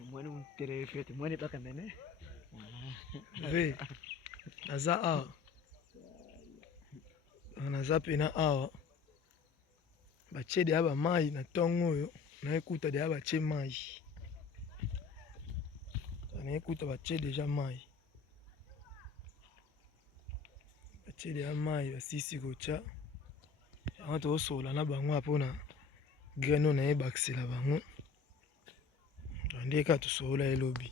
Mwani mtere fete mwani baka mene. Ve naza awa naza pena awa batie de aba mai na tongo oyo na ekuta de aba tie mai na ekuta batie déjà mai batie de mai basisi kotia yango tozosola na bango mpona greno na ye bakisela bango nde kaka tosola elobi